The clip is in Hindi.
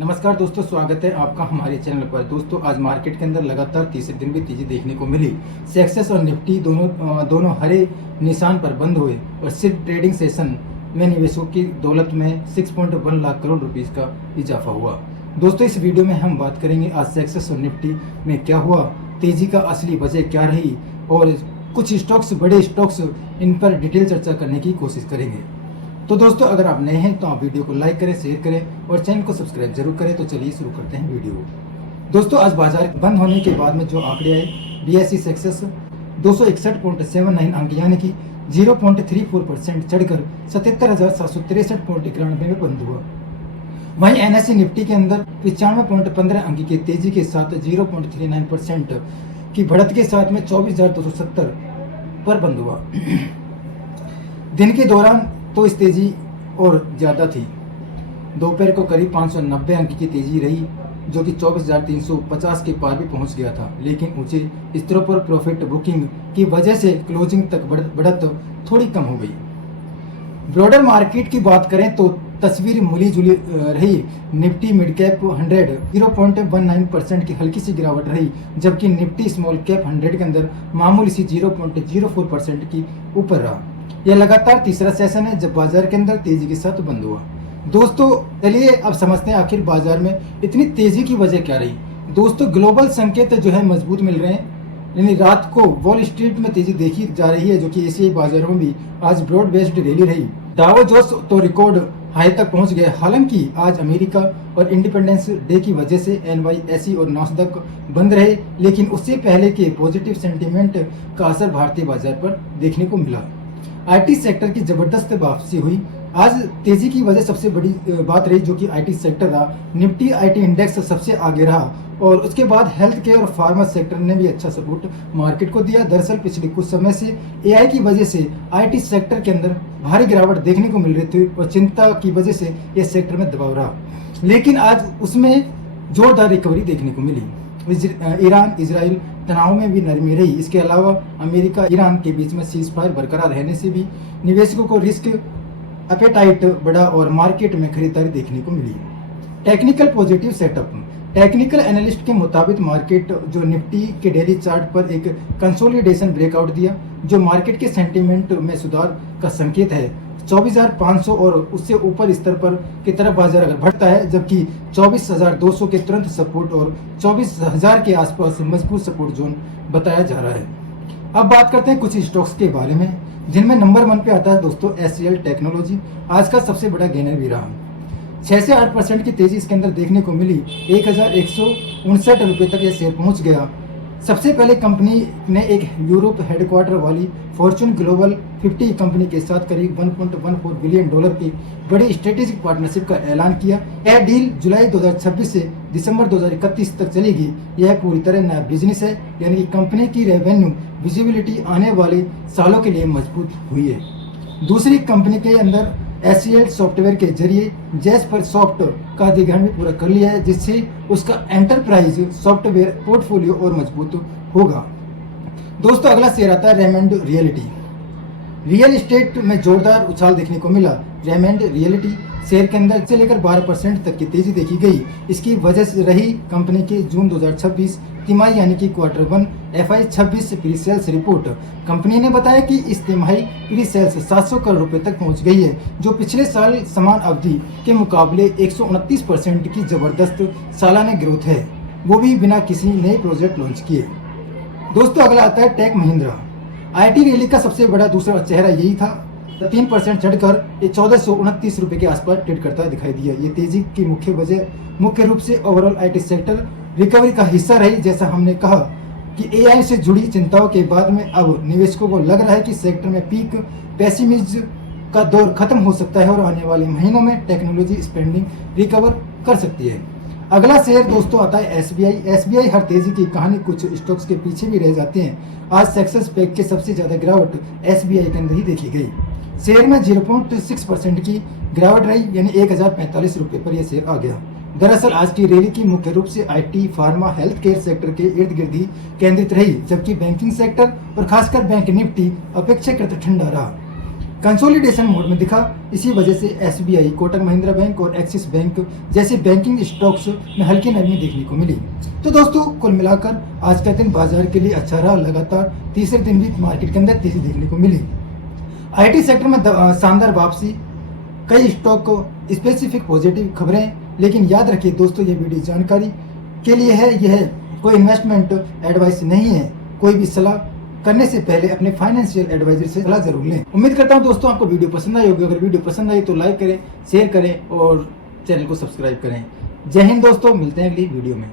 नमस्कार दोस्तों, स्वागत है आपका हमारे चैनल पर। दोस्तों आज मार्केट के अंदर लगातार तीसरे दिन भी तेजी देखने को मिली। सेंसेक्स और निफ्टी दोनों हरे निशान पर बंद हुए और सिर्फ ट्रेडिंग सेशन में निवेशकों की दौलत में 6.1 लाख करोड़ रुपीस का इजाफा हुआ। दोस्तों इस वीडियो में हम बात करेंगे आज सेंसेक्स और निफ्टी में क्या हुआ, तेजी का असली वजह क्या रही और कुछ स्टॉक्स, बड़े स्टॉक्स, इन पर डिटेल चर्चा करने की कोशिश करेंगे। तो दोस्तों अगर आप नए हैं तो आप वीडियो को लाइक करें, शेयर करें और चैनल को सब्सक्राइब जरूर करें। तो चलिए शुरू करते हैं वीडियो। दोस्तों आज बाजार बंद होने के बाद में जो आंकड़े आए, बीएसई सेंसेक्स 261.79 अंक यानी कि 0.34% चढ़कर 77,763.91 में बंद हुआ। वहीं एनएसई निफ्टी के अंदर 95.15 अंक की तेजी के साथ 0.39% की बढ़त के साथ में 24,270 पर बंद हुआ। दिन के दौरान तो इस तेजी और ज़्यादा थी। दोपहर को करीब 590 अंक की तेजी रही जो कि 24,350 के पार भी पहुंच गया था, लेकिन ऊंचे स्तरों पर प्रॉफिट बुकिंग की वजह से क्लोजिंग तक बढ़त थोड़ी कम हो गई। ब्रॉडर मार्केट की बात करें तो तस्वीर मिली जुली रही। निफ्टी मिड कैप 100 0.19% की हल्की सी गिरावट रही, जबकि निफ्टी स्मॉल कैप 100 के अंदर मामूली सी 0.04% की ऊपर रहा। यह लगातार तीसरा सेशन है जब बाजार के अंदर तेजी के साथ बंद हुआ। दोस्तों चलिए अब समझते हैं आखिर बाजार में इतनी तेजी की वजह क्या रही। दोस्तों ग्लोबल संकेत जो है मजबूत मिल रहे हैं, यानी रात को वॉल स्ट्रीट में तेजी देखी जा रही है, जो कि एशियाई बाजारों में भी आज ब्रॉड बेस्ड रैली रही। डाउ जोन्स तो रिकॉर्ड हाई तक पहुंच गए। हालांकि आज अमेरिका और इंडिपेंडेंस डे की वजह से NYSE और नास्डक बंद रहे, लेकिन उससे पहले के पॉजिटिव सेंटीमेंट का असर भारतीय बाजार पर देखने को मिला। आईटी सेक्टर की जबरदस्त वापसी हुई। आज तेजी की वजह सबसे बड़ी बात रही जो कि आईटी सेक्टर रहा। निफ्टी आईटी इंडेक्स सबसे आगे रहा और उसके बाद हेल्थ केयर और फार्मा सेक्टर ने भी अच्छा सपोर्ट मार्केट को दिया। दरअसल पिछले कुछ समय से एआई की वजह से आईटी सेक्टर के अंदर भारी गिरावट देखने को मिल रही थी और चिंता की वजह से यह सेक्टर में दबाव रहा, लेकिन आज उसमें जोरदार रिकवरी देखने को मिली। ईरान इजराइल तनाव में भी नरमी रही। इसके अलावा अमेरिका ईरान के बीच में सीज फायर बरकरार रहने से भी निवेशकों को रिस्क एपेटाइट बढ़ा और मार्केट में खरीदारी देखने को मिली। Technical positive setup. Technical analyst के मुताबिक मार्केट जो निफ्टी के डेली चार्ट पर एक कंसोलिडेशन ब्रेकआउट दिया, जो मार्केट के सेंटीमेंट में सुधार का संकेत है। 24,500 और उससे ऊपर स्तर पर की तरफ बाजार अगर बढ़ता है, जबकि 24,200 के तुरंत सपोर्ट और 24,000 के आसपास मजबूत सपोर्ट जोन बताया जा रहा है। अब बात करते हैं कुछ स्टॉक्स के बारे में, जिनमें नंबर 1 पे आता है दोस्तों HCL टेक्नोलॉजी। आज का सबसे बड़ा गेनर भी रहा। 6 से 8% की तेजी इसके अंदर देखने को मिली। 1,159 रुपये तक यह शेयर पहुंच गया। सबसे पहले कंपनी ने एक यूरोप हेडक्वार्टर वाली फॉर्च्यून ग्लोबल 50 कंपनी के साथ करीब $1.14 बिलियन की बड़ी स्ट्रेटेजिक पार्टनरशिप का ऐलान किया। यह डील जुलाई 2026 से दिसंबर 2031 तक चलेगी। यह पूरी तरह नया बिजनेस है, यानी कि कंपनी की रेवेन्यू विजिबिलिटी आने वाले सालों के लिए मजबूत हुई है। दूसरी कंपनी के अंदर HCL सॉफ्टवेयर के जरिए जैस्पर सॉफ्ट का अधिग्रहण भी पूरा कर लिया है, जिससे उसका एंटरप्राइज सॉफ्टवेयर पोर्टफोलियो और मजबूत होगा। दोस्तों अगला शेयर आता है रेमंड रियलिटी। रियल एस्टेट में जोरदार उछाल देखने को मिला। रेमंड रियलिटी शेयर के अंदर से लेकर 12% तक की तेजी देखी गई। इसकी वजह से रही कंपनी के जून 2026 तिमाही यानी कि Q1 FY 26 pre sales report. Company ने बताया कि इस तिमाही प्री सेल्स 700 करोड़ रुपए तक पहुंच गई है, जो पिछले साल समान अवधि के मुकाबले 129% की जबरदस्त सालाना ग्रोथ है, वो भी बिना किसी नए प्रोजेक्ट लॉन्च किए। दोस्तों अगला आता है टेक महिंद्रा। आईटी रैली का सबसे बड़ा दूसरा चेहरा यही था। 3% चढ़कर ये 1,429 रुपये के आसपास ट्रेड करता दिखाई दिया। ये तेजी की मुख्य वजह मुख्य रूप से ओवरऑल आईटी सेक्टर रिकवरी का हिस्सा रही। जैसा हमने कहा कि एआई से जुड़ी चिंताओं के बाद में अब निवेशकों को लग रहा है कि सेक्टर में पीक पेसिमिज्म का दौर खत्म हो सकता है और आने वाले महीनों में टेक्नोलॉजी स्पेंडिंग रिकवर कर सकती है। अगला शेयर दोस्तों आता है SBI। हर तेजी की कहानी कुछ स्टॉक्स के पीछे भी रह जाते हैं। आज सक्सेस पैक के सबसे ज्यादा गिरावट SBI के अंदर ही देखी गई। शेयर में 0.6% की गिरावट रही, यानी 1,045 रुपये पर यह शेयर आ गया। दरअसल आज की रैली की मुख्य रूप से IT, pharma, health care sector के इर्द गिर्द ही केंद्रित रही, जबकि बैंकिंग सेक्टर और खासकर बैंक निफ्टी अपेक्षाकृत ठंडा रहा। कंसोलिडेशन मोड में दिखा। इसी वजह से एसबीआई, कोटक महिंद्रा बैंक और एक्सिस बैंक जैसे बैंकिंग स्टॉक्स में हल्की नरमी देखने को मिली। तो दोस्तों कुल मिलाकर आज का दिन बाजार के लिए अच्छा रहा। लगातार तीसरे दिन भी मार्केट के अंदर तेजी देखने को मिली। आईटी सेक्टर में शानदार वापसी, कई स्टॉक को स्पेसिफिक पॉजिटिव खबरें। लेकिन याद रखिए दोस्तों, ये वीडियो जानकारी के लिए है, यह कोई इन्वेस्टमेंट एडवाइस नहीं है। कोई भी सलाह करने से पहले अपने फाइनेंशियल एडवाइजर से सलाह जरूर लें। उम्मीद करता हूं दोस्तों आपको वीडियो पसंद आई होगी। अगर वीडियो पसंद आई तो लाइक करें, शेयर करें और चैनल को सब्सक्राइब करें। जय हिंद दोस्तों, मिलते हैं अगली वीडियो में।